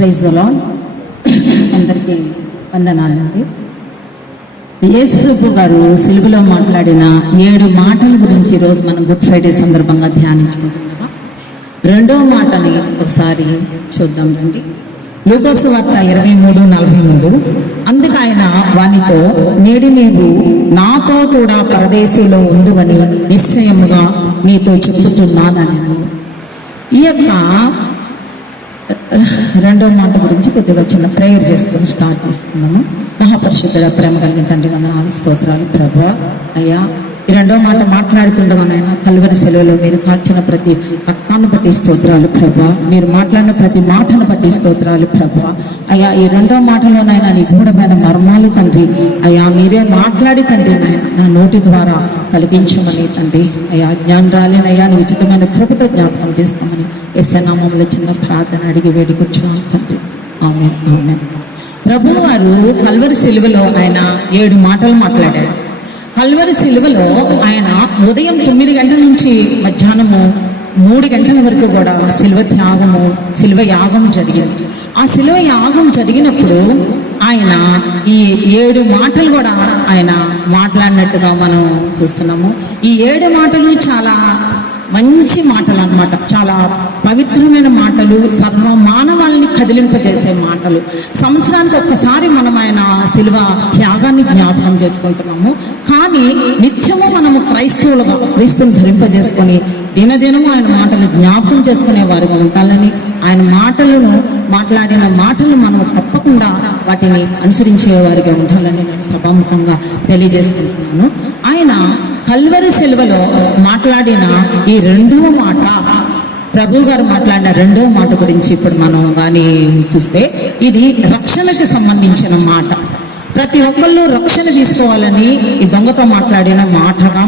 Praise the lord. అందరికీ వందనాలండి. యేసు ప్రభు గారు సిలువలో మాట్లాడిన 7 మాటల గురించి ఈరోజు మనం గుడ్ ఫ్రైడే సందర్భంగా ధ్యానించుకుంటున్నాం. 2వ మాటని ఒకసారి చూద్దాం రండి. లూకా సువార్త 23:43. అందుకు ఆయన వానితో, నేడు నీవు నాతో కూడా పరదేశంలో ఉందువని నిశ్చయముగా నీతో చెప్పుచున్నానని. ఈ యొక్క 2వ మాట గురించి కొద్దిగా చిన్న ప్రేయర్ చేసుకొని స్టార్ట్ చేస్తున్నాము. మహాపరిశుద్ధుడ, ప్రేమ కలిగిన తండ్రి, వందనాలు, స్తోత్రాలు ప్రభా. అయ్యా, ఈ 2వ మాట మాట్లాడుతుండగానైనా కల్వరి సెలవులో మీరు కార్చిన ప్రతి రక్తాన్ని బట్టి స్తోత్రాలు ప్రభా. మీరు మాట్లాడిన ప్రతి మాటను బట్టి స్తోత్రాలు ప్రభా. అయ్యా, ఈ 2వ మాటలోనైనా నీ గూఢమైన మర్మాలు తండ్రి, అయ్యా మీరే మాట్లాడి తండ్రి నాయన నా నోటి ద్వారా కలిగించమని తండ్రి, అయ్యా జ్ఞానరాలేనయ్యా నీ ఉచితమైన కృపతో జ్ఞాపకం చేసుకోమని యేసు నామములో చిన్న ప్రార్థన అడిగి వేడుకొచ్చున్నాం తండ్రి. ఆమేన్, ఆమేన్. ప్రభు వారు కల్వరి సిలువలో ఆయన 7 మాటలు మాట్లాడాడు. కల్వరి సిలువలో ఆయన ఉదయం 9 గంటల నుంచి మధ్యాహ్నము 3 గంటల వరకు కూడా సిలువ యాగము జరిగింది. ఆ సిలువ యాగం జరిగినప్పుడు ఆయన ఈ 7 మాటలు కూడా ఆయన మాట్లాడినట్టుగా మనం చూస్తున్నాము. ఈ 7 మాటలు చాలా మంచి మాటలు అన్నమాట. చాలా పవిత్రమైన మాటలు, సర్వ మానవాళ్ళని కదిలింపజేసే మాటలు. సంవత్సరానికి ఒక్కసారి మనం ఆయన శిలువ త్యాగాన్ని జ్ఞాపకం చేసుకుంటున్నాము. కానీ నిత్యము మనము క్రీస్తుని ధరింపజేసుకొని దినదినము ఆయన మాటలు జ్ఞాపకం చేసుకునే వారిగా ఉండాలని, ఆయన మాట్లాడిన మాటలు మనము తప్పకుండా వాటిని అనుసరించే వారిగా ఉండాలని నేను సభాముఖంగా తెలియజేసుకుంటున్నాను. ఆయన కల్వరి సిలువలో మాట్లాడిన ఈ 2వ మాట, ప్రభు గారు మాట్లాడిన 2వ మాట గురించి ఇప్పుడు మనం కానీ చూస్తే, ఇది రక్షణకి సంబంధించిన మాట. ప్రతి ఒక్కళ్ళు రక్షణ తీసుకోవాలని ఈ దొంగతో మాట్లాడిన మాటగా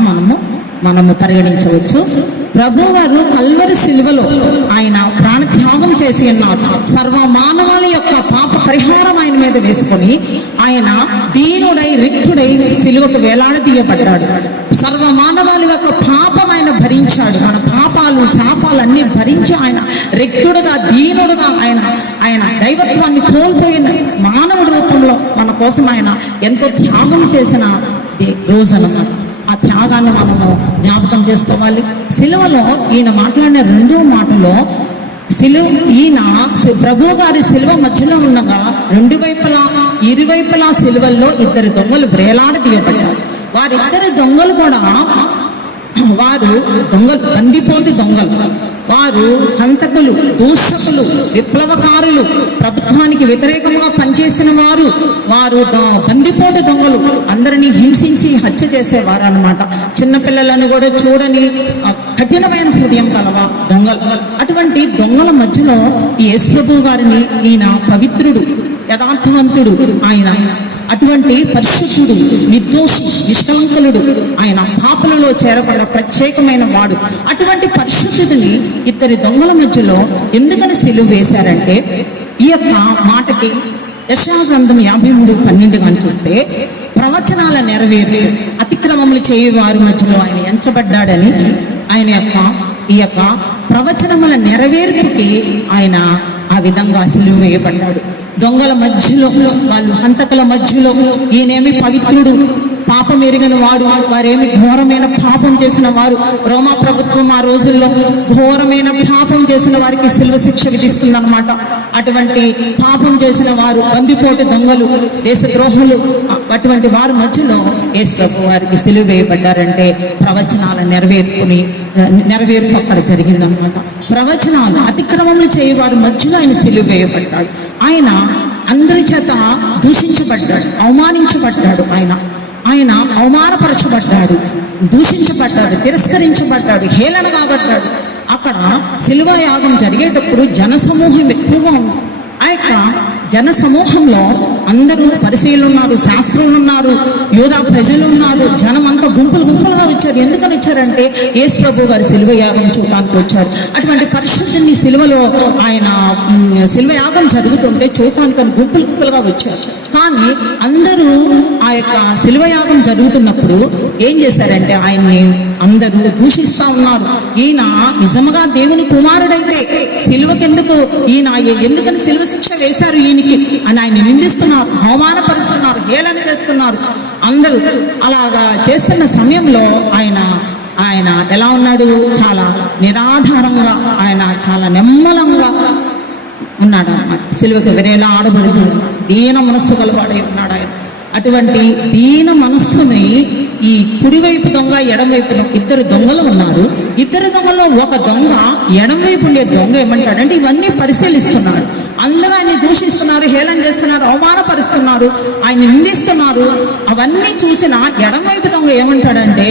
మనము పరిగణించవచ్చు. ప్రభు వారు కల్వరి సిలువలో ఆయన ప్రాణత్యాగం చేసి ఉన్నారు. సర్వ మానవాళి యొక్క పాప పరిహారం ఆయన మీద వేసుకొని ఆయన దీనుడై రిక్తుడై సిలువకు వేలాడదీయబడ్డాడు. సర్వ మానవాళి యొక్క పాపం ఆయన భరించాడు. మన పాపాలు శాపాలన్నీ భరించి ఆయన రిక్తుడుగా దీనుడుగా ఆయన దైవత్వాన్ని కోల్పోయిన మానవుడి రూపంలో మన కోసం ఆయన ఎంతో త్యాగం చేసిన రోజున ఆ త్యాగాన్ని మనము జ్ఞాపకం చేసుకోవాలి. సిలువలో ఈయన మాట్లాడిన 2వ మాటలో ఈయన ప్రభు గారి సిలువ మధ్యలో ఉండగా ఇరువైపులా సిలువల్లో 2 దొంగలు వేలాడదీయబడ్డారు. వారిద్దరు దొంగలు కూడా బందిపోటు దొంగలు. వారు హంతకులు, దూషకులు, విప్లవకారులు, ప్రభుత్వానికి వ్యతిరేకంగా పనిచేసిన వారు బందిపోటు దొంగలు. అందరినీ హింసించి హత్య చేసేవారు అన్నమాట. చిన్నపిల్లలను కూడా చూడని కఠినమైన హృదయం కలవ దొంగలు. అటువంటి దొంగల మధ్యలో ఈ యేసు ప్రభు గారిని, ఈయన పవిత్రుడు, యథార్థవంతుడు, ఆయన అటువంటి పరిశుద్ధుడు, నిర్దోషి, నిష్కలంకులుడు, ఆయన పాపలలో చేరబడ్డ ప్రత్యేకమైన వాడు. అటువంటి పరిశుద్ధుడిని 2 దొంగల మధ్యలో ఎందుకని సిలువ వేశారంటే, ఈ యొక్క మాటకి యెషయా గ్రంథం 53:12 కానీ చూస్తే, ప్రవచనాల నెరవేరు అతిక్రమములు చేయవారి మధ్యలో ఆయన ఎంచబడ్డాడని, ఈ యొక్క ప్రవచనముల నెరవేర్పుకి ఆయన ఆ విధంగా సిలువ వేయబడ్డాడు. దొంగల మధ్యలో, వాళ్ళు హంతకుల మధ్యలో ఈయనేమి పవిత్రుడు, పాపం ఎరిగిన వాడు, వారేమి ఘోరమైన పాపం చేసిన వారు. రోమా ప్రభుత్వం ఆ రోజుల్లో ఘోరమైన పాపం చేసిన వారికి సిలువ శిక్ష విధిస్తుంది అన్నమాట. అటువంటి పాపం చేసిన వారు, బందిపోటు దొంగలు, దేశద్రోహులు, అటువంటి వారి మధ్యలో యేసు ప్రభు వారికి సిలువ వేయబడ్డారంటే ప్రవచనాల నెరవేర్పు అక్కడ జరిగిందనమాట. ప్రవచనాలు అతిక్రమములు చేయవారి మధ్యలో ఆయన సిలువ వేయబడ్డాడు. ఆయన అందరి చేత దూషించబడ్డాడు, అవమానించబడ్డాడు. ఆయన అవమానపరచబడ్డాడు, దూషించబడ్డాడు, తిరస్కరించబడ్డాడు, హేళన కాబడ్డాడు. అక్కడ సిలువ యాగం జరిగేటప్పుడు జనసమూహం ఎక్కువగా ఉంది. ఆ యొక్క జనసమూహంలో అందరూ పరిశీలు ఉన్నారు, శాస్త్రులు ఉన్నారు, యూదా ప్రజలు ఉన్నారు. జనం అంతా గుంపులుగా వచ్చారు. ఎందుకని వచ్చారంటే యేసు ప్రభు గారి సిలువ యాగం చూడటానికి వచ్చారు. అటువంటి పరిశుద్ధుని సిలువలో ఆయన సిలువ యాగం జరుగుతుంటే చూడటానికి గుంపులుగా వచ్చారు. కానీ అందరూ ఆ యొక్క సిలువ యాగం జరుగుతున్నప్పుడు ఏం చేశారంటే ఆయన్ని అందరూ దూషిస్తా ఉన్నారు. ఈయన నిజముగా దేవుని కుమారుడైతే సిలువకెందుకు ఈయన ఎందుకని సిలువ శిక్ష వేశారు ఈయనకి అని ఆయన నిందిస్తున్నారు, అవమానపరుస్తున్నారు, హేళన చేస్తున్నారు. అందరూ అలాగా చేస్తున్న సమయంలో ఆయన ఎలా ఉన్నాడు? చాలా నిరాధారంగా, ఆయన చాలా నెమ్మలంగా ఉన్నాడు అన్నమాట. సిలువకు వెరేలా ఆడబడుతూ దీన మనస్సు గలవాడై ఉన్నాడు ఆయన. అటువంటి దీన మనస్సుని ఈ కుడివైపు దొంగ, ఎడమవైపు ఇద్దరు దొంగలు ఉన్నారు. ఇద్దరు దొంగలో ఒక దొంగ, ఎడమవైపు ఉండే దొంగ ఏమంటాడంటే ఇవన్నీ పరిశీలిస్తున్నాడు. అందరూ ఆయన దూషిస్తున్నారు, హేళన చేస్తున్నారు, అవమానపరుస్తున్నారు, ఆయన నిందిస్తున్నారు. అవన్నీ చూసిన ఎడమవైపు దొంగ ఏమంటాడంటే,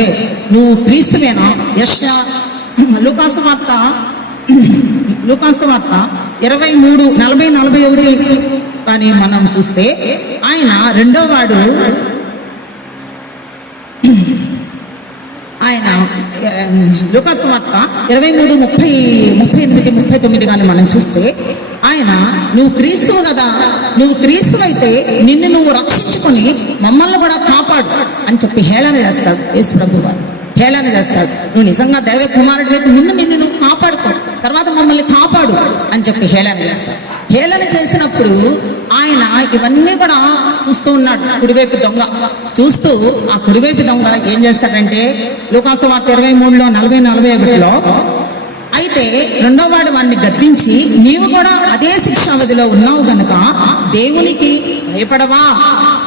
నువ్వు క్రీస్తువేనా? లూకాసు వార్త 23:40-41 కానీ మనం చూస్తే ఆయన రెండో వాడు ఆయన లూకాసు వార్త 23:38-39 కానీ మనం చూస్తే ఆయన నువ్వు క్రీస్తువు కదా, నువ్వు క్రీస్తువు అయితే నిన్ను నువ్వు రక్షించుకొని మమ్మల్ని కూడా కాపాడు అని చెప్పి హేళన చేస్తాడు. యేసు ప్రభువు వారు హేళన చేస్తాడు. నువ్వు నిజంగా దైవ కుమారుడు అయితే నిన్ను నువ్వు కాపాడుకో, తర్వాత మమ్మల్ని కాపాడు అని చెప్పి హేళన చేస్తాడు. హేళన చేసినప్పుడు ఆయన ఇవన్నీ కూడా చూస్తూ ఉన్నాడు. కుడివైపు దొంగ చూస్తూ ఆ కుడివైపు దొంగ ఏం చేస్తాడంటే లూకాసు వార్త 23:40-41 అయితే రెండో వాడు వాడిని గద్దించి, నీవు కూడా అదే శిక్షావధిలో ఉన్నావు గనుక దేవునికి భయపడవా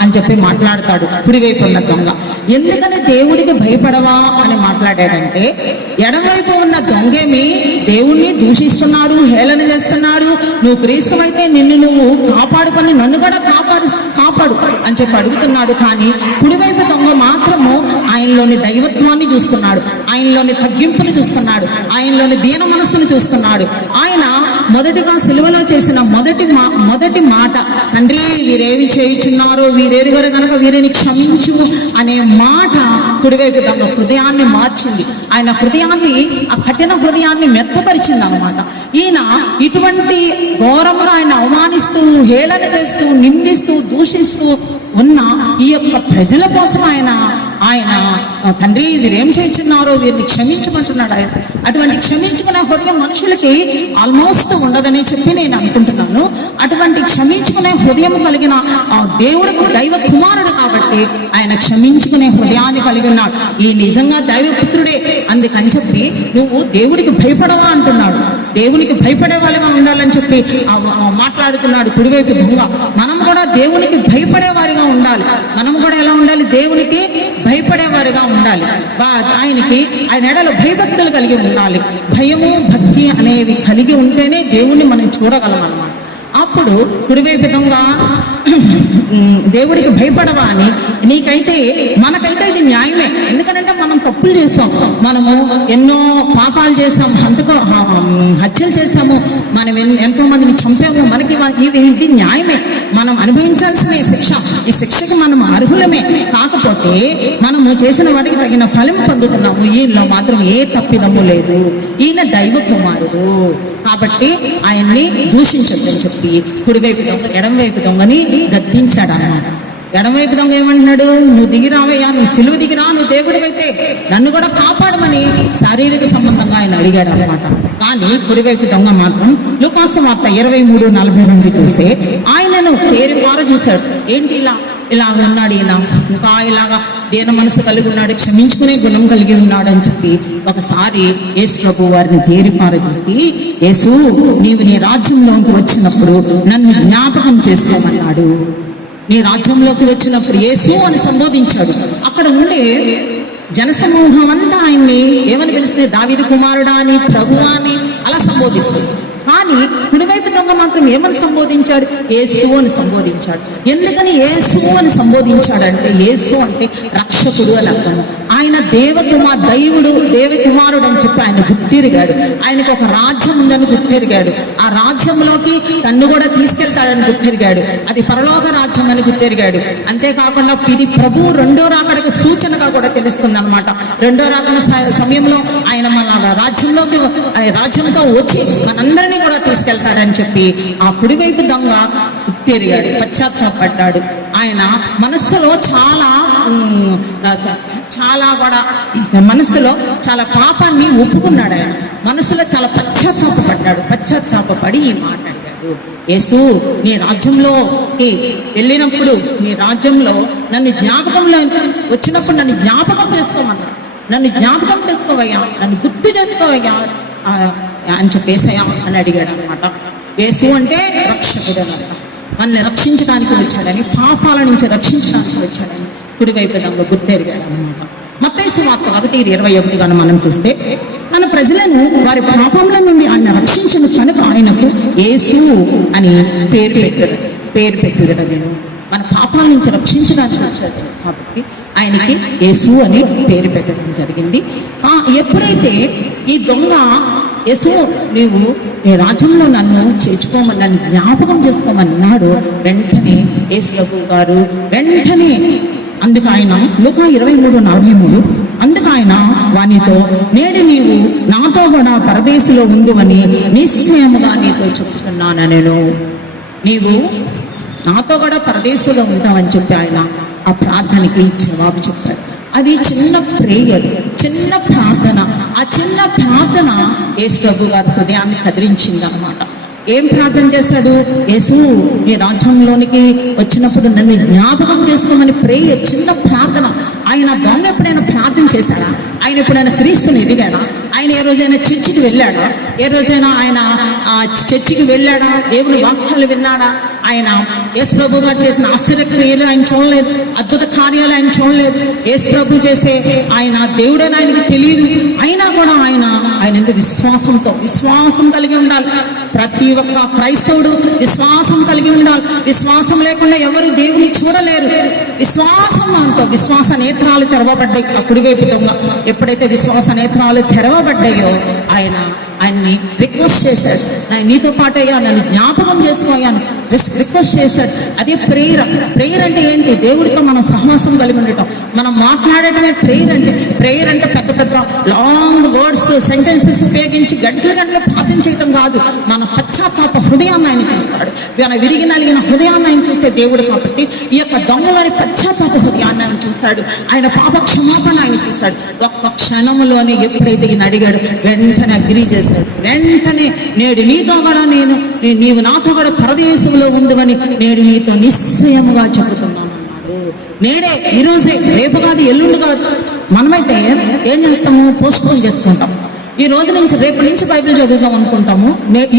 అని చెప్పి మాట్లాడతాడు. కుడివైపు ఉన్న దొంగ ఎందుకని దేవుడికి భయపడవా అని మాట్లాడాడంటే, ఎడమవైపు ఉన్న దొంగేమి దేవుణ్ణి దూషిస్తున్నాడు, హేళన చేస్తున్నాడు, నువ్వు క్రీస్తువైతే నిన్ను నువ్వు కాపాడుకొని నన్ను కూడా కాపాడు అని చెప్పి అడుగుతున్నాడు. కానీ కుడివైపు దొంగ మాత్రము ఆయనలోని దైవత్వాన్ని చూస్తున్నాడు, ఆయనలోని తగ్గింపుని చూస్తున్నాడు, ఆయనలోని దీన మనస్సును చూస్తున్నాడు. ఆయన మొదటిగా సిలువలో చేసిన మొదటి మాట, తండ్రి వీరేమి చేయుచున్నారో వీరెరుగరు గనక వీరిని క్షమించుము అనే మాట కుడివైపు దొంగ హృదయాన్ని మార్చింది. ఆయన హృదయాన్ని, ఆ కఠిన హృదయాన్ని మెత్తపరిచింది అన్నమాట. ఈయన ఇటువంటి ఘోరంగా ఆయన అవమానిస్తూ, హేళన చేస్తూ, నిందిస్తూ, దూషిస్తూ ఉన్న ఈ యొక్క ప్రజల కోసం ఆయన తండ్రి వీరేం చేయించున్నారో వీరిని క్షమించమంటున్నాడు ఆయన. అటువంటి క్షమించుకునే హృదయం మనుషులకి ఆల్మోస్ట్ ఉండదని చెప్పి నేను అనుకుంటున్నాను. అటువంటి క్షమించుకునే హృదయం కలిగిన దేవుడికి దైవ కుమారుడు కాబట్టి ఆయన క్షమించుకునే హృదయాన్ని కలిగి ఉన్నాడు. ఈ నిజంగా దైవపుత్రుడే అందుకని చెప్పి నువ్వు దేవుడికి భయపడవా అంటున్నాడు. దేవునికి భయపడే వాళ్ళగా ఉండాలని చెప్పి మాట్లాడుతున్నాడు కుడివైపు దొంగ. మనం కూడా దేవునికి భయపడే వారిగా ఉండాలి. మనం కూడా ఎలా ఉండాలి? దేవునికి భయపడేవారిగా ఉండాలి. ఆయన ఎడలో భయభక్తులు కలిగి ఉండాలి. భయము, భక్తి అనేవి కలిగి ఉంటేనే దేవుణ్ణి మనం చూడగలం అన్నమాట. అప్పుడు కుడివైపు దొంగ దేవుడికి భయపడవా అని, మనకైతే ఇది న్యాయమే. ఎందుకంటే మనం తప్పులు చేసాం, మనము ఎన్నో పాపాలు చేసాం, హత్యలు చేసాము, మనం ఎంతో మందిని చంపాము, మనకి ఇది న్యాయమే, మనం అనుభవించాల్సిన శిక్ష. ఈ శిక్షకి మనం అర్హులమే. కాకపోతే మనము చేసిన వాటికి తగిన ఫలం పొందుతున్నాము. ఈయనలో మాత్రం ఏ తప్పిదము లేదు, ఈయన దైవ కుమారుడు కాబట్టి ఆయన్ని దూషించొద్దని చెప్పి కుడివైపు దొంగ ఎడమవైపు దొంగని గద్దించాడు అన్నమాట. ఎడమవైపు దొంగ ఏమంటున్నాడు? నువ్వు దిగిరావయ్యా, నువ్వు సిలువ దిగిరా, నువ్వు దేవుడివైతే నన్ను కూడా కాపాడమని శారీరక సంబంధంగా ఆయన అడిగాడు అనమాట. కానీ కుడివైపు దొంగ మాత్రం లూకాసు వార్త 23:42 చూస్తే ఆయనను తేరిపార చూశాడు. ఏంటి ఇలాగ ఉన్నాడు ఈయన, ఇంకా ఇలాగా దీన మనసు కలిగి ఉన్నాడు, క్షమించుకునే గుణం కలిగి ఉన్నాడు అని చెప్పి ఒకసారి యేసు ప్రభు వారిని తేరిపార చూసి, యేసు నీవు నీ రాజ్యంలోకి వచ్చినప్పుడు నన్ను జ్ఞాపకం చేసుకోమన్నాడు. నీ రాజ్యంలోకి వచ్చినప్పుడు యేసు అని సంబోధించాడు. అక్కడ ఉండే జనసమూహం అంతా ఆయన్ని ఏమని పిలుస్తుంది? దావీదు కుమారుడా అని, ప్రభువా అని అలా సంబోధిస్తుంది. కానీ కుడివైపు దొంగ మాత్రం ఏమని సంబోధించాడు? యేసు అని సంబోధించాడు. ఎందుకని యేసు అని సంబోధించాడంటే, యేసు అంటే రక్షకుడు అని అర్థము. ఆయన దేవకుమారుడు అని చెప్పి ఆయన గుర్తిరిగాడు. ఆయనకు ఒక రాజ్యం ఉందని గుర్తిరిగాడు. ఆ రాజ్యంలోకి తన్ను కూడా తీసుకెళ్తాడని గుర్తిరిగాడు. అది పరలోక రాజ్యం అని గుర్తిరిగాడు. అంతేకాకుండా ఇది ప్రభు రెండో రాకడకు సూచనగా కూడా తెలుస్తుంది అనమాట. రెండో రాకడ సమయంలో ఆయన మన రాజ్యంతో వచ్చి మనందరినీ కూడా తీసుకెళ్తాడని చెప్పి ఆ కుడివైపు దొంగ పశ్చాత్తాపడ్డాడు. ఆయన మనస్సులో చాలా చాలా కూడా మనసులో చాలా పాపాన్ని ఒప్పుకున్నాడు. ఆయన మనసులో చాలా పశ్చాత్తాపడి ఈ మాట అడిగాడు. యేసు, నీ రాజ్యంలోకి వెళ్ళినప్పుడు, నీ రాజ్యంలో నన్ను జ్ఞాపకంలో వచ్చినప్పుడు నన్ను జ్ఞాపకం చేసుకోమన్నా, నన్ను జ్ఞాపకం చేసుకోవయ్యా, నన్ను గుర్తు చేసుకోవయ్యా అని చెప్పేసయ్యా అని అడిగాడు అనమాట. యేసు అంటే రక్షకుడు అనమాట. మనల్ని రక్షించడానికి వచ్చాడని, పాపాల నుంచి రక్షించడానికి వచ్చాడని కుడివైపు దొంగ గుర్తెరిగాడు అనమాట. మత్తయి సువార్త 1:21 మనం చూస్తే, తన ప్రజలను వారి పాపముల నుండి ఆయన రక్షించిన కనుక ఆయనకు యేసు అని పేరు పెట్టుదట. నేను మన పాపాల నుంచి రక్షించడానికి వచ్చాడు కాబట్టి ఆయనకి యేసు అని పేరు పెట్టడం జరిగింది. ఎప్పుడైతే ఈ దొంగ యేసు నీవు నీ రాజ్యంలో నన్ను చేర్చుకోమని, నన్ను జ్ఞాపకం చేసుకోమన్నాడు, వెంటనే యేసు ప్రభు గారు వెంటనే అందుకు ఆయన లూకా 23:43 అందుకు ఆయన వానితో, నేడు నీవు నాతో కూడా పరదేశంలో ఉందువని నిశ్చయముగా నీతో చెప్తున్నాను, నేను నీవు నాతో కూడా పరదేశంలో ఉంటావని చెప్పి ఆయన ఆ ప్రార్థనకి జవాబు చెప్పాడు. అది చిన్న ప్రేయర్, చిన్న ప్రార్థన. ఆ చిన్న ప్రార్థన యేసు ప్రభు గారి హృదయాన్ని కదిలించింది అనమాట. ఏం ప్రార్థన చేశాడు? యేసు, నీ రాజ్యంలోనికి వచ్చినప్పుడు నన్ను జ్ఞాపకం చేసుకోమని ప్రేయర్, చిన్న ప్రార్థన. ఆయన దొంగ ఎప్పుడైనా ప్రార్థన చేశాడా? ఆయన ఎప్పుడైనా క్రీస్తుని ఎదిగాడా? ఆయన ఏ రోజైనా చర్చికి వెళ్ళాడా? ఏ రోజైనా ఆయన చర్చికి వెళ్ళాడా? దేవుని వాక్యాలు విన్నాడా? ఆయన యేసు ప్రభు గారు చేసిన ఆశ్చర్యక్రియలు ఆయన చూడలేదు, అద్భుత కార్యాలు ఆయన చూడలేదు. యేసు ప్రభు చేసే ఆయన దేవుడని ఆయనకు తెలియదు. అయినా కూడా ఆయన ఎందుకు విశ్వాసం కలిగి ఉండాలి. ప్రతి ఒక్క క్రైస్తవుడు విశ్వాసం కలిగి ఉండాలి. విశ్వాసం లేకుండా ఎవరు దేవుని చూడలేరు. విశ్వాస నేత్రాలు తెరవబడ్డాయి. ఆ కుడివైపు దొంగ ఎప్పుడైతే విశ్వాస నేత్రాలు తెరవబడ్డాయో ఆయన్ని రిక్వెస్ట్ చేశాడు, నీతో పాటు అయ్యా నన్ను జ్ఞాపకం చేసుకోయాను రిక్వెస్ట్ చేశాడు. అదే ప్రేయర్. ప్రేయర్ అంటే ఏంటి? దేవుడితో మనం సహవాసం కలిగి ఉండటం, మనం మాట్లాడటమే ప్రేయర్ అంటే. ప్రేయర్ అంటే పెద్ద పెద్ద లాంగ్ వర్డ్స్, సెంటెన్సెస్ ఉపయోగించి గంటలు ప్రార్థన చేయటం కాదు. మన పశ్చాత్తాప హృదయాన్ని ఆయన చూస్తాడు. మన విరిగి నలిగిన హృదయాన్ని ఆయన చూస్తే దేవుడు కాబట్టి ఈ యొక్క దొంగలోని పశ్చాత్తాప హృదయాన్ని ఆయన చూస్తాడు. ఆయన పాప క్షమాపణ ఆయన చూస్తాడు. ఒక్క క్షణంలోనే ఎప్పుడైతే ఈయన అడిగాడు, వెంటనే అగ్రీ చేశాడు. వెంటనే నేడు నీతో కూడా నీవు నాతో కూడా పరదేశంలో ఉందని నేడు నీతో నిశ్చయముగా చెబుతున్నాను అన్నాడు. నేడే, ఈరోజే, రేపు కాదు, ఎల్లుండి కాదు. మనమైతే ఏం చేస్తాము? పోస్ట్పోన్ చేసుకుంటాం. ఈ రోజు నుంచి రేపు నుంచి బైబిల్ చదువుదాం అనుకుంటాము,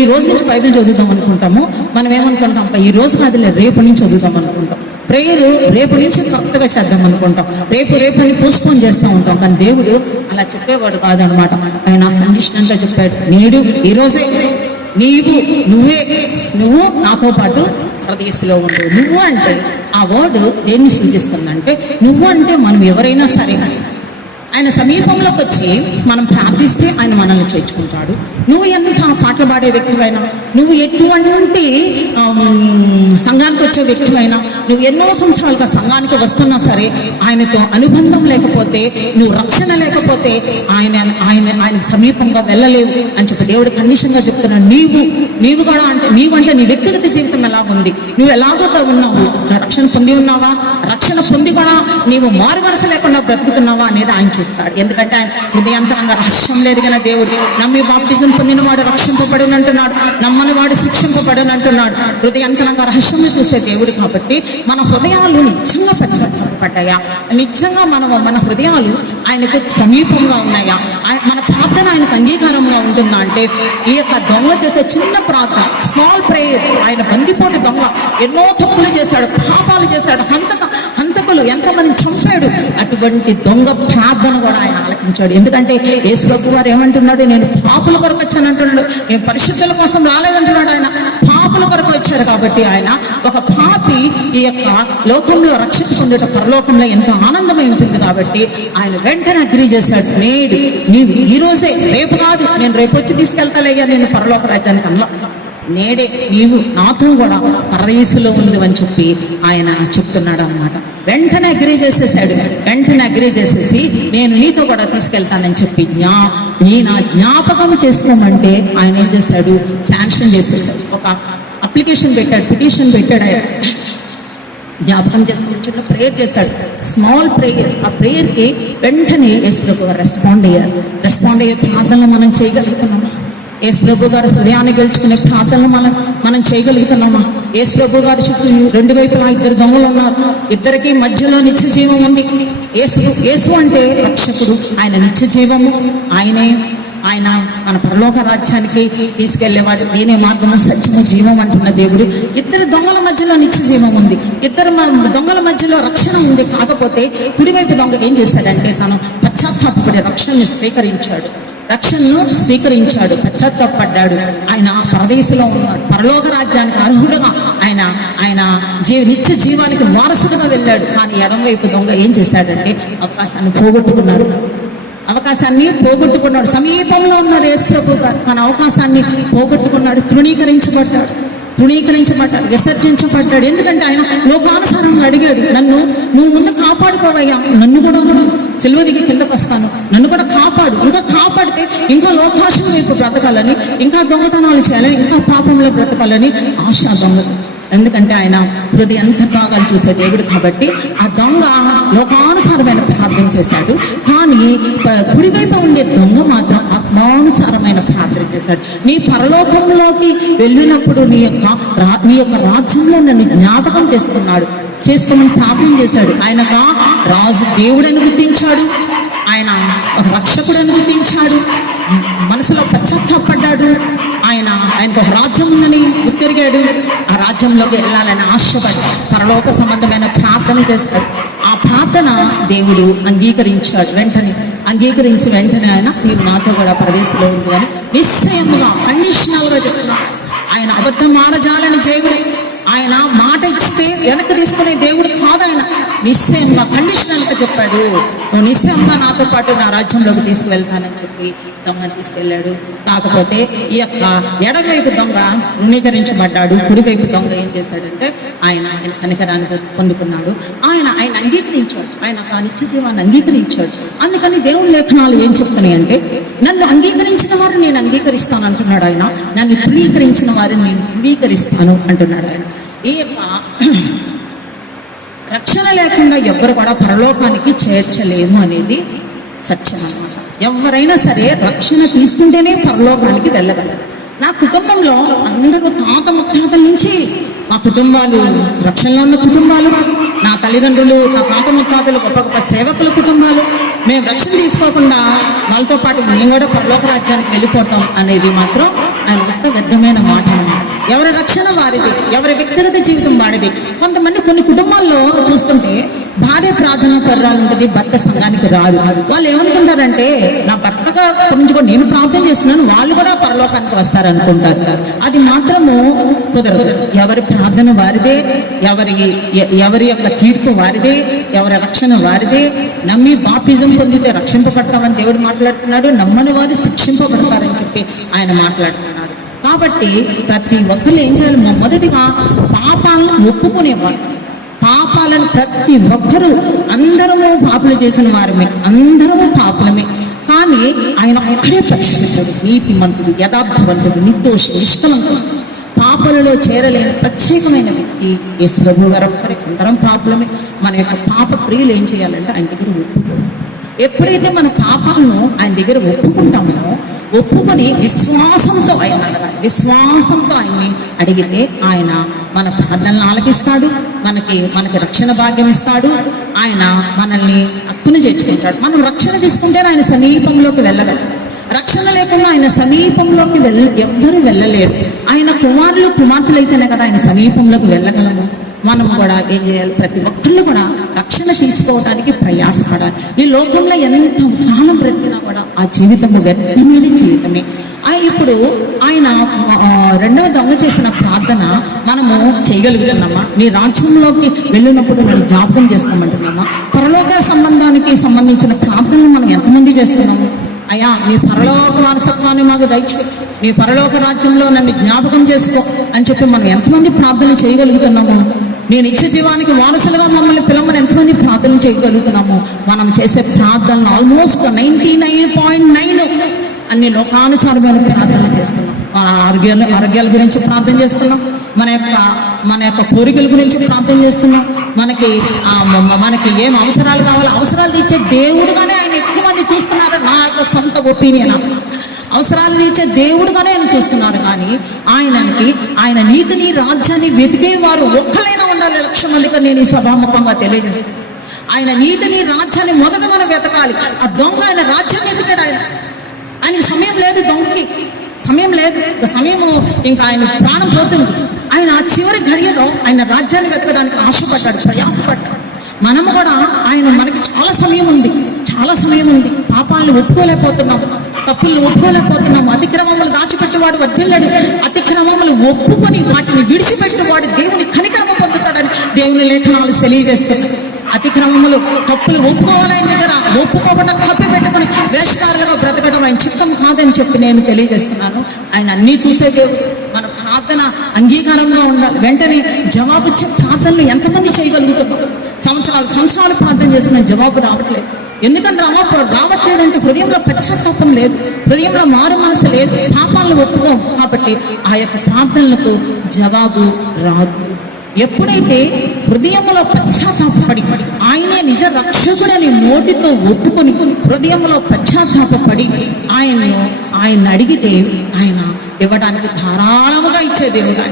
ఈ రోజు నుంచి బైబిల్ చదువుదాం అనుకుంటాము. మనం ఏమనుకుంటాం? ఈ రోజు కాదులే, రేపు నుంచి చదువుదాం అనుకుంటాం. ప్రేయర్ రేపు నుంచి కొత్తగా చేద్దాం అనుకుంటాం. రేపు అని పోస్ట్పోన్ చేస్తూ ఉంటాం. కానీ దేవుడు అలా చెప్పేవాడు కాదనమాట. ఆయన కండిషనల్ గా చెప్పాడు, నేడు ఈరోజే నువ్వు నాతో పాటు పరదేశంలో ఉండు. నువ్వు అంటే ఆ వర్డ్ దేన్ని సూచిస్తుందంటే, నువ్వు అంటే మనం ఎవరైనా సరే ఆయన సమీపంలోకి వచ్చి మనం ప్రార్థిస్తే ఆయన మనల్ని చేర్చుకుంటాడు. నువ్వు ఎంత పాటలు పాడే వ్యక్తివైనా, నువ్వు ఎటువంటి సంఘానికి వచ్చే వ్యక్తివైనా, నువ్వు ఎన్నో సంవత్సరాలుగా సంఘానికి వస్తున్నా సరే ఆయనతో అనుబంధం లేకపోతే, నువ్వు రక్షణ లేకపోతే ఆయన సమీపంగా వెళ్ళలేవు అని చెప్పి దేవుడు కండిషన్గా చెప్తున్నాడు. నీవు కూడా అంటే నీ వ్యక్తిగత జీవితం ఎలా ఉంది? నువ్వు ఎలాగో ఉన్నావు? రక్షణ పొంది ఉన్నావా? రక్షణ పొంది కూడా నీవు మారు మనసు లేకుండా బ్రతుకుతున్నావా అనేది ఆయన చూస్తాడు. ఎందుకంటే ఆయన హృదయాంతరంగా రహస్యం లేదు కదా. దేవుడు నమ్మి బాప్తిజం పొందిన వాడు రక్షింపబడును అంటున్నాడు, నమ్మని వాడు శిక్షింపబడును అంటున్నాడు. హృదయాంతరంగా రహస్యంగా చూసే దేవుడు కాబట్టి మన హృదయాలు నిజంగా పశ్చాత్తాపడ్డాయా? నిజంగా మన హృదయాలు ఆయనకు సమీపంగా ఉన్నాయా? మన ప్రార్థన ఆయనకు అంగీకారంగా ఉంటుందా అంటే, ఈ యొక్క దొంగ చేసే చిన్న ప్రార్థన, స్మాల్ ప్రేయర్. ఆయన బందిపోటి దొంగ ఎన్నో తప్పులు చేశాడు, పాపాలు చేశాడు, హంతకులు ఎంతమంది చంపాడు. అటువంటి దొంగ ప్రార్థన కూడా ఆయన ఆలకించాడు. ఎందుకంటే యేసు ప్రభు వారు ఏమంటున్నాడు? నేను పాపుల కొరకు వచ్చాను అంటున్నాడు. నేను పరిశుద్ధుల కోసం రాలేదంటున్నాడు. ఆయన పాపుల కొరకు వచ్చారు కాబట్టి ఆయన ఒక పాపి ఈ యొక్క లోకంలో రక్షణ పొందేట పరలోకంలో ఎంతో ఆనందమై ఉంటుంది కాబట్టి ఆయన వెంటనే అగ్రీ చేశాడు. నేడు నీవు ఈ రోజే, రేపు కాదు, నేను రేపు వచ్చి తీసుకెళ్తాలేగా నేను పరలోక రాజ్యానికి అన్నా, నేడే నీవు నాతో కూడా పరదేశంలో ఉంది అని చెప్పి ఆయన చెప్తున్నాడు అన్నమాట. వెంటనే అగ్రీ చేసేసి నేను నీతో కూడా తీసుకెళ్తానని చెప్పి ఈయన జ్ఞాపకం చేసుకోమంటే ఆయన ఏం చేస్తాడు? శాంక్షన్ చేసేస్తాడు. ఒక అప్లికేషన్ పెట్టాడు, పిటిషన్ పెట్టాడు. జ్ఞాపకం చేసుకుని చిన్న ప్రేయర్ చేశాడు, స్మాల్ ప్రేయర్. ఆ ప్రేయర్కి వెంటనే యేసు ప్రభు గారు రెస్పాండ్ అయ్యే ప్రార్థనలు మనం చేయగలుగుతున్నామా? యేసు ప్రభు గారు హృదయాన్ని గెలుచుకునే ప్రార్థనలు మనం చేయగలుగుతున్నామా? యేసు ప్రభు గారి చుట్టూ రెండు వైపులా ఇద్దరు దొంగలు ఉన్నారు, ఇద్దరికి మధ్యలో నిత్య జీవం ఉంది. యేసు అంటే రక్షకుడు, ఆయన నిత్య జీవము, ఆయన మన పరలోక రాజ్యానికి తీసుకెళ్లేవాడు. నేనే మార్గము సత్యము జీవం అంటున్న దేవుడు. ఇద్దరు దొంగల మధ్యలో నిత్య జీవం ఉంది, ఇద్దరు దొంగల మధ్యలో రక్షణ ఉంది. కాకపోతే కుడివైపు దొంగ ఏం చేశాడంటే తను పశ్చాత్తాపడి రక్షణను స్వీకరించాడు, పశ్చాత్తాపడ్డాడు. ఆయన పరదేశంలో ఉన్నాడు, పరలోక రాజ్యానికి అర్హుడుగా ఆయన నిత్య జీవానికి వారసుడుగా వెళ్ళాడు. కానీ ఎడం వైపు దొంగ ఏం చేశాడంటే అవకాశాన్ని పోగొట్టుకున్నాడు. సమీపంలో ఉన్నాడు యేసు ప్రభు గారు, తన అవకాశాన్ని పోగొట్టుకున్నాడు, తృణీకరించబడ్డాడు, విసర్జించబడ్డాడు. ఎందుకంటే ఆయన లోకానుసారంగా అడిగాడు, నువ్వు ముందు కాపాడుకోవయ్యా, నన్ను కూడా సిలువ దిగి కిందకు వస్తాను, నన్ను కూడా కాపాడు. ఇంకా కాపాడితే ఇంకా లోకాశం వైపు బ్రతకాలని, ఇంకా దొంగతనాలు చేయాలని, ఇంకా పాపంలో బ్రతకాలని ఆశ దొంగ. ఎందుకంటే ఆయన హృదయ అంతర్భాగాలు చూసే దేవుడు కాబట్టి ఆ దొంగ లోకానుసారమైన ప్రార్థన చేశాడు. కానీ కుడివైపు ఉండే దొంగ మాత్రం ఆత్మానుసారమైన ప్రార్థన చేశాడు. నీ పరలోకంలోకి వెళ్ళినప్పుడు నీ యొక్క రాజ్యంలో నన్ను జ్ఞాపకం చేసుకోమని ప్రార్థన చేశాడు. ఆయనగా రాజు దేవుడని గుర్తించాడు, ఆయన ఒక రక్షకుడని గుర్తించాడు, మనసులో పశ్చాత్తాపడ్డాడు. ఆయనకు ఒక రాజ్యం ఉందని గుర్తిరిగాడు, ఆ రాజ్యంలోకి వెళ్ళాలని ఆశపడ్డాడు. పరలోక సంబంధమైన ప్రార్థన చేస్తాడు. ఆ ప్రార్థన దేవుడు అంగీకరించి వెంటనే ఆయన మీరు నాతో కూడా ప్రదేశంలో ఉందని నిశ్చయముగా కండిషనల్గా చెప్తున్నాడు. ఆయన అబద్ధం ఆడజాలని దేవుడు, ఆయన మాట ఇస్తే వెనక్కి తీసుకునే దేవుడు కాదు. ఆయన నిశ్చయంగా కండిషనల్గా చెప్పాడు, నువ్వు నిశ్చయంగా నాతో పాటు నా రాజ్యంలోకి తీసుకువెళ్తానని చెప్పి దొంగను తీసుకెళ్ళాడు. కాకపోతే ఈ యొక్క ఎడమవైపు దొంగ రుణీకరించబడ్డాడు, కుడివైపు దొంగ ఏం చేశాడంటే ఆయన కనికరాన్ని పొందుకున్నాడు. ఆయన అంగీకరించాడు, ఆయన ఆ నిత్య జీవాన్ని అంగీకరించాడు. అందుకని దేవుని లేఖనాలు ఏం చెప్తున్నాయి అంటే, నన్ను అంగీకరించిన వారిని నేను అంగీకరిస్తాను అంటున్నాడు ఆయన, నన్ను తృణీకరించిన వారిని నేను తృణీకరిస్తాను అంటున్నాడు ఆయన. ఈ యొక్క రక్షణ లేకుండా ఎవ్వరు కూడా పరలోకానికి చేర్చలేము అనేది సత్యం అన్నమాట. ఎవరైనా సరే రక్షణ తీసుకుంటేనే పరలోకానికి వెళ్ళగలరు. నా కుటుంబంలో అందరూ తాత ముత్తాతల నుంచి మా కుటుంబాలు రక్షణలో ఉన్న కుటుంబాలు, నా తల్లిదండ్రులు, నా తాత ముత్తాతలు గొప్ప గొప్ప సేవకుల కుటుంబాలు. మేము రక్షణ తీసుకోకుండా వాళ్ళతో పాటు మేము కూడా పరలోక రాజ్యానికి వెళ్ళిపోతాం అనేది మాత్రం ఆయన ఒక్క వ్యర్థమైన మాట అన్నమాట. ఎవరి రక్షణ వారిది, ఎవరి వ్యక్తిగత జీవితం వాడిది. కొన్ని కుటుంబాల్లో చూస్తుంటే భార్య ప్రార్థన పర్రాలు ఉంటుంది, భర్త సంఘానికి రాడు. వాళ్ళు ఏమనుకుంటారంటే నా భర్త గురించి కూడా నేను ప్రార్థన చేస్తున్నాను, వాళ్ళు కూడా పరలోకానికి వస్తారనుకుంటారు. అది మాత్రము కుదరదు. ఎవరి ప్రార్థన వారిదే, ఎవరి యొక్క తీర్పు వారిదే, ఎవరి రక్షణ వారిదే. నమ్మి బాప్టిజం పొందితే రక్షింపబడతామని దేవుడు మాట్లాడుతున్నాడు, నమ్మని వారు శిక్షింపబడతారని చెప్పి ఆయన మాట్లాడుతున్నాడు. కాబట్టి ప్రతి ఒక్కరు ఏం చేయాలి? మొదటిగా పాపాలను ఒప్పుకునేవారు. పాపాలను ప్రతి ఒక్కరూ, అందరము పాపలు చేసిన వారమే, అందరము పాపలమే. కానీ ఆయన ఒక్కడే పరిశుద్ధుడు, నీతిమంతుడు, యథార్థవంతుడు, నిర్దోషి, నిష్కలంకుడు, పాపలలో చేరలేని ప్రత్యేకమైన వ్యక్తి యేసు ప్రభు గారు ఒక్కడే. అందరం పాపలమే. మన యొక్క పాప క్రియలు ఏం చేయాలంటే ఆయన దగ్గర ఒప్పుకోవాలి. ఎప్పుడైతే మన పాపాలను ఆయన దగ్గర ఒప్పుకొని విశ్వాసంతో ఆయన్ని అడిగితే ఆయన మన ప్రార్థనలు ఆలకిస్తాడు, మనకి రక్షణ భాగ్యం ఇస్తాడు, ఆయన మనల్ని హక్కును చేర్చుకుంటాడు. మనం రక్షణ తీసుకుంటే ఆయన సమీపంలోకి వెళ్ళగలం. రక్షణ లేకుండా ఆయన సమీపంలోకి ఎవ్వరూ వెళ్ళలేరు. ఆయన కుమారులు కుమార్తెలు అయితేనే కదా ఆయన సమీపంలోకి వెళ్ళగలము. మనం కూడా ఏం చేయాలి? ప్రతి ఒక్కళ్ళు కూడా రక్షణ తీసుకోవడానికి ప్రయాసపడాలి. ఈ లోకంలో ఎంత కాలం బ్రతికినా కూడా ఆ జీవితము వ్యర్థమైన జీవితమే. ఇప్పుడు ఆయన రెండవ దొంగ చేసిన ప్రార్థన మనము చేయగలుగుతున్నామా? నీ రాజ్యంలోకి వెళ్ళినప్పుడు మనం జ్ఞాపకం చేసుకోమంటున్నామా? పరలోక సంబంధానికి సంబంధించిన ప్రార్థనలు మనం ఎంతమంది చేస్తున్నాము? అయ్యా, నీ పరలోక వారసత్వాన్ని మాకు దయచు, నీ పరలోక రాజ్యంలో నన్ను జ్ఞాపకం చేసుకో అని చెప్పి మనం ఎంతమంది ప్రార్థన చేయగలుగుతున్నాము? నీ నిత్య జీవానికి వారసులుగా మమ్మల్ని పిలవమని ఎంతమంది ప్రార్థన చేయగలుగుతున్నాము? మనం చేసే ప్రార్థనలు ఆల్మోస్ట్ 99.9 అన్ని లోకానుసారమైన ప్రార్థనలు చేస్తున్నాం. మన ఆరోగ్యాల గురించి ప్రార్థన చేస్తున్నాం, మన యొక్క మన యొక్క కోరికల గురించి ప్రార్థన చేస్తున్నాం. మనకి ఏం అవసరాలు కావాలో అవసరాలు తీర్చే దేవుడుగానే ఆయన ఎక్కువ మంది చూస్తున్నారు. నా యొక్క సొంత ఒపీనియన్, అవసరాలు తీర్చే దేవుడుగానే ఆయన చూస్తున్నారు. కానీ ఆయన నీతిని రాజ్యాన్ని వెతికే వారు ఒక్కలైనా ఉండాలి 1,00,000 మందికి నేను ఈ సభాముఖంగా తెలియజేస్తాను. ఆయన నీతిని రాజ్యాన్ని మొదట మనం వెతకాలి. ఆ దొంగ ఆయన రాజ్యాన్ని వెతికాడు. ఆయనకి సమయం లేదు, దొంగకి సమయం లేదు. సమయము ఇంకా ఆయన ప్రాణం పోతుంది. ఆయన చివరి ఘడియలో ఆయన రాజ్యాన్ని వెతకడానికి ఆశపడ్డాడు, ప్రయాసపడ్డాడు. మనము కూడా మనకి చాలా సమయం ఉంది, చాలా సమయం ఉంది. పాపాలను ఒప్పుకోలేకపోతున్నాము, తప్పులను ఒప్పుకోలేకపోతున్నాము. అతిక్రమములు దాచిపెట్టేవాడు వర్ధిల్లడు. అతిక్రమములు ఒప్పుకొని వాటిని విడిచిపెట్టేవాడు దేవుని కనికరమ పొందుతాడని దేవుని లేఖనాలు తెలియజేస్తాడు. అతిక్రమములు తప్పులు ఒప్పుకోవాలని దగ్గర ఒప్పుకోకుండా కప్పి పెట్టుకుని వేషకారులుగా బ్రతకడం ఆయన చిత్తం కాదని చెప్పి నేను తెలియజేస్తున్నాను. ఆయన అన్నీ చూసే దేవుడు. మన ప్రార్థన అంగీకారంగా ఉండాలి. వెంటనే జవాబు ఇచ్చే ప్రార్థనలు ఎంతమంది చేయగలుగుతున్నారు? సంవత్సరాలు ప్రార్థన చేసిన జవాబు రావట్లేదు. ఎందుకంటే రావట్లేదంటే హృదయంలో పశ్చాత్తాపం లేదు, హృదయంలో మారు మనసు లేదు, పాపాలను ఒప్పుకోం. కాబట్టి ఆ యొక్క ప్రార్థనలకు జవాబు రాదు. ఎప్పుడైతే హృదయంలో పశ్చాత్తాపడి ఆయనే నిజ రక్షకుడని నోటితో ఒప్పుకొని హృదయంలో పశ్చాత్తాపడి ఆయన అడిగితే ఆయన ఇవ్వడానికి ధారాళముగా ఇచ్చే దేవుడు.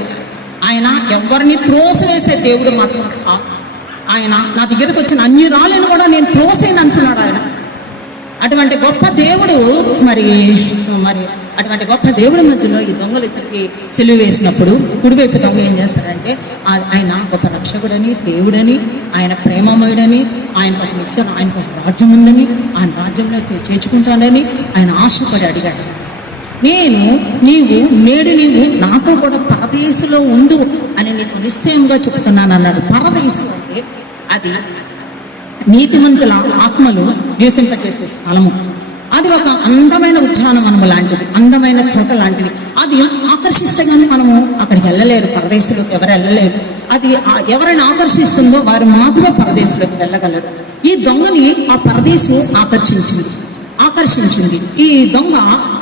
ఆయన ఎవరిని త్రోసివేసే దేవుడు మాత్రం ఆయన నా దగ్గరకు వచ్చిన అన్యురాలను కూడా నేను త్రోసేని అంటున్నాడు ఆయన. అటువంటి గొప్ప దేవుడు మరి అటువంటి గొప్ప దేవుడి మధ్యలో ఈ దొంగలు ఇద్దరికి సిలువ వేసినప్పుడు కుడివైపు దొంగ ఏం చేస్తాడంటే ఆయన గొప్ప రక్షకుడని, దేవుడని, ఆయన ప్రేమమయుడని, ఆయన ఒక రాజ్యం ఉందని, ఆయన రాజ్యంలో చేర్చుకుంటానని ఆయన ఆశపడి అడిగాడు. నీవు నాతో కూడా పరదేశులో ఉండు అని నీకు నిశ్చయంగా చెప్తున్నాను అన్నాడు. పరదేశం అంటే అది నీతిమంతుల ఆత్మలు నివసింపచేసే స్థలము. అది ఒక అందమైన ఉద్యానవనము లాంటిది, అందమైన తోట లాంటిది. అది ఆకర్షిస్తే కానీ మనము అక్కడికి వెళ్ళలేరు. పరదేశంలోకి ఎవరు వెళ్ళలేరు. అది ఎవరైనా ఆకర్షిస్తుందో వారు మాత్రమే పరదేశంలోకి వెళ్ళగలరు. ఈ దొంగని ఆ పరదేశం ఆకర్షించింది. ఈ దొంగ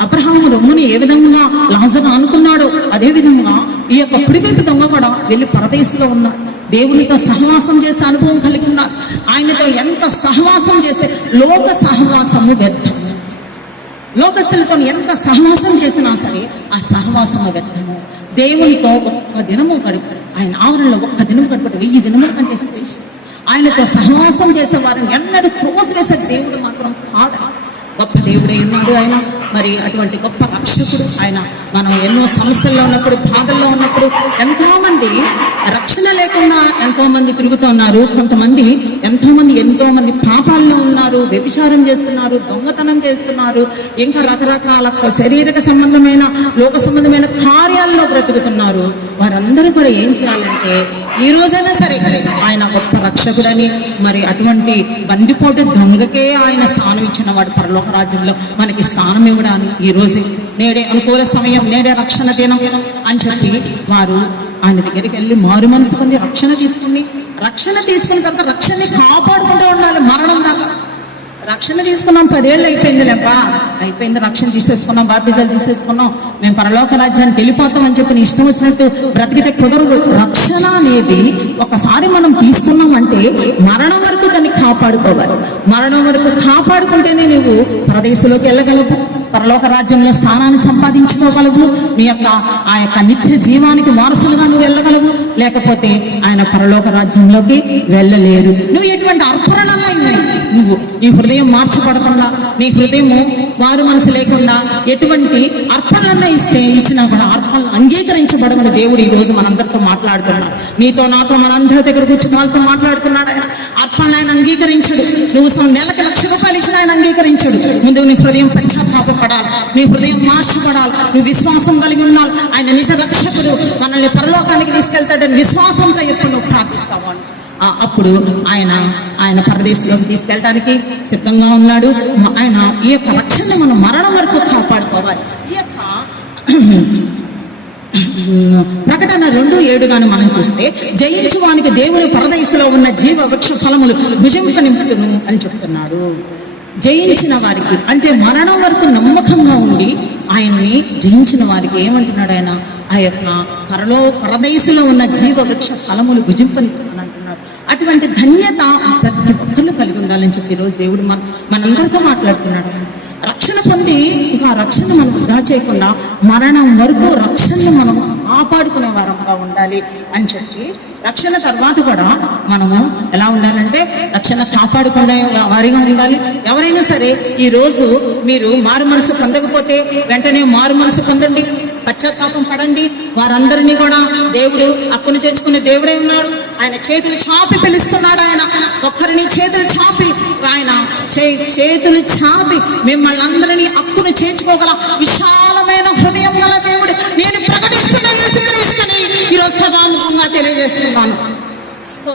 అబ్రహాము రొమ్ముని ఏ విధంగా లాజరు అనుకున్నాడో అదే విధంగా ఈ యొక్క కుడివైపు దొంగ కూడా వెళ్ళి పరదేశంలో ఉన్నాడు. దేవునితో సహవాసం చేసే అనుభవం కలిగి ఉన్నారు. ఆయనతో ఎంత సహవాసం చేసే లోక సహవాసము వ్యర్థము. లోకస్తులతో ఎంత సహవాసం చేసినా సరే ఆ సహవాసము వ్యర్థము. దేవునితో ఒక్క దినము గడుపు, ఆయన ఆవరణలో ఒక్క దినం గడుపుట 1000 దినముల కంటే శ్రేష్ఠం. ఆయనతో సహవాసం చేసే వారిని ఎన్నడూ త్రోసివేసే దేవుడు మాత్రం కాదు. గొప్ప దేవుడే ఉన్నాడు ఆయన. మరి అటువంటి గొప్ప రక్షకుడు ఆయన. మనం ఎన్నో సమస్యల్లో ఉన్నప్పుడు, బాధల్లో ఉన్నప్పుడు ఎంతో మంది రక్షణ లేకుండా ఎంతో మంది తిరుగుతున్నారు. ఎంతో మంది పాపాల్లో ఉన్నారు, వ్యభిచారం చేస్తున్నారు, దొంగతనం చేస్తున్నారు, ఇంకా రకరకాల శారీరక సంబంధమైన లోక సంబంధమైన కార్యాల్లో బ్రతుకుతున్నారు. వారందరూ కూడా ఏం చేయాలంటే ఈ రోజైనా సరే ఆయన గొప్ప రక్షకుడని, మరి అటువంటి బందిపోటు దొంగకే ఆయన స్థానం ఇచ్చిన వాడు పరలోక రాజ్యంలో మనకి స్థానం ఇవ్వడానికి ఈ రోజు నేడే అనుకూల సమయం, నేడే రక్షణ దినం అని చెప్పి వారు ఆయన దగ్గరికి వెళ్ళి మారు మనసు పొంది రక్షణ తీసుకున్న తర్వాత రక్షణని కాపాడుకుంటూ ఉండాలి మరణం దాకా. రక్షణ తీసుకున్నాం, 10 ఏళ్ళు అయిపోయింది, రక్షణ తీసేసుకున్నాం, బాప్టిజాలు తీసేసుకున్నాం, మేము పరలోక రాజ్యానికి వెళ్ళిపోతాం అని చెప్పి ఇష్టం వచ్చినట్టు బ్రతికితే కుదరదు. రక్షణ అనేది ఒకసారి మనం తీసుకున్నాం అంటే మరణం వరకు దాన్ని కాపాడుకోవాలి. మరణం వరకు కాపాడుకుంటేనే నువ్వు పరదేశంలోకి వెళ్ళగలవు, పరలోక రాజ్యంలో స్థానాన్ని సంపాదించుకోగలవు, నీ యొక్క ఆ యొక్క నిత్య జీవానికి వారసులుగా నువ్వు వెళ్ళగలవు. లేకపోతే ఆయన పరలోక రాజ్యంలోకి వెళ్ళలేరు. నువ్వు ఎటువంటి అర్పణలన్నా నువ్వు ఈ హృదయం మార్చబడకుండా, నీ హృదయము మారు మనసు లేకుండా ఎటువంటి అర్పణలన్నా ఇచ్చినా కూడా అర్పణలు అంగీకరించబడమని దేవుడు ఈ రోజు మనందరితో మాట్లాడుతున్నాడు. నీతో నాతో మనందరి దగ్గర కూర్చుని వాళ్ళతో మాట్లాడుతున్నాడు. ఆయన అర్పణలు ఆయన అంగీకరించడు. నువ్వు నెలకి 1,00,000 రూపాయలు ఇచ్చిన ఆయన అంగీకరించడు. ముందు నీ హృదయం పశ్చాత్తాపపడాలి, నీ హృదయం మార్చబడాలి, నువ్వు విశ్వాసం కలిగి ఉండాలి. ఆయన నిజ రక్షకుడు, మనల్ని పరలోకానికి తీసుకెళ్తాడని విశ్వాసంతో ఎప్పుడు నువ్వు ప్రార్థిస్తావు. అప్పుడు ఆయన పరదేశంలోకి తీసుకెళ్ళడానికి సిద్ధంగా ఉన్నాడు. ఆయన ఈ యొక్క రక్షణ మనం మరణం వరకు కాపాడుకోవాలి. ఈ యొక్క ప్రకటన 2:7 మనం చూస్తే, జయించువానికి దేవుని పరదేశంలో ఉన్న జీవ వృక్ష ఫలములు భుజింపనింపును అని చెప్తున్నాడు. జయించిన వారికి అంటే మరణం వరకు నమ్మకంగా ఉండి ఆయన్ని జయించిన వారికి ఏమంటున్నాడు ఆయన? ఆ యొక్క పరదేశంలో ఉన్న జీవ వృక్ష ఫలములు భుజింపనిస్తాను అంటున్నాడు. అటువంటి ధన్యత ప్రతి ఒక్కళ్ళు కలిగి ఉండాలని చెప్పి ఈరోజు దేవుడు మనందరితో మాట్లాడుతున్నాడు. రక్షణ పొంది ఇంకా రక్షణ మనం వృధా చేయకుండా మరణం వరకు రక్షణను మనం కాపాడుకునే వారంగా ఉండాలి అని చెప్పి, రక్షణ తర్వాత కూడా మనము ఎలా ఉండాలంటే రక్షణ కాపాడుకునే వారిగా ఉండాలి. ఎవరైనా సరే ఈ రోజు మీరు మారు మనసు పొందకపోతే వెంటనే మారు మనసు పొందండి, పశ్చాత్తాపం పడండి. వారందరినీ కూడా దేవుడు హక్కును చేర్చుకునే దేవుడే ఉన్నాడు. ఆయన చేతులు చాపి పిలుస్తున్నాడు. ఆయన ఒక్కరిని చేతులు చాపి ఆయన చేతులు చాపి మిమ్మల్ని అందరినీ హక్కును చేర్చుకోగల విశాలమైన హృదయం గల దేవుడు నేను ప్రకటిస్తున్న యేసుక్రీస్తుని ఈరోజు సభాముఖంగా తెలియజేస్తున్నాను.